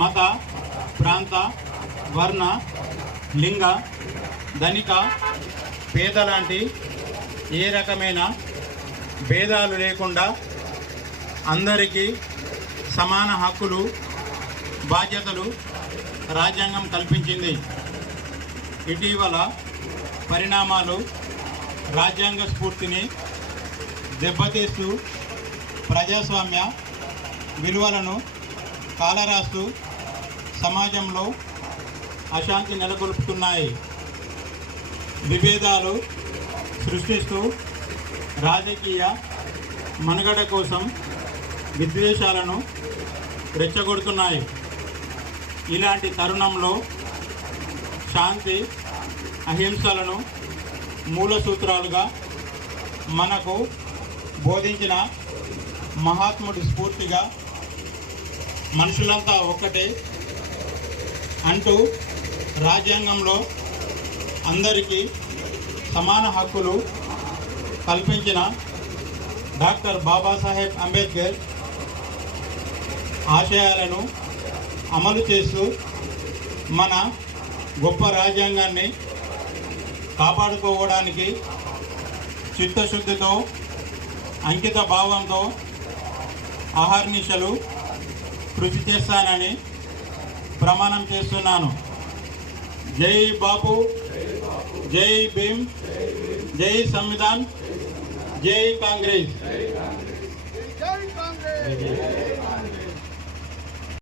మత, ప్రాంత, వర్ణ, లింగ, ధనిక, పేద లాంటి ఏ రకమైన భేదాలు లేకుండా అందరికీ సమాన హక్కులు, బాధ్యతలు రాజ్యాంగం కల్పించింది. ఇటీవల పరిణామాలు రాజ్యాంగ స్ఫూర్తిని దెబ్బతీస్తూ ప్రజాస్వామ్య విలువలను కాలరాస్తూ సమాజంలో అశాంతి నెలకొల్పుతున్నాయి. విభేదాలు సృష్టిస్తూ రాజకీయ మనుగడ కోసం విద్వేషాలను రెచ్చగొడుతున్నాయి. ఇలాంటి తరుణంలో శాంతి, అహింసలను మూల సూత్రాలుగా మనకు బోధించిన మహాత్ముడి స్ఫూర్తిగా మనుషులంతా ఒక్కటే అంటూ రాజ్యాంగంలో అందరికీ సమాన హక్కులు కల్పించిన డాక్టర్ బాబాసాహెబ్ అంబేద్కర్ ఆశయాలను అమలు చేస్తూ మన గొప్ప రాజ్యాంగాన్ని కాపాడుకోవడానికి చిత్తశుద్ధితో, అంకిత భావంతో అహర్నిశలు కృషి చేస్తానని ప్రమాణం చేస్తున్నాను. జై బాపు, జై భీమ్, జై సంవిధాన్, జై కాంగ్రెస్.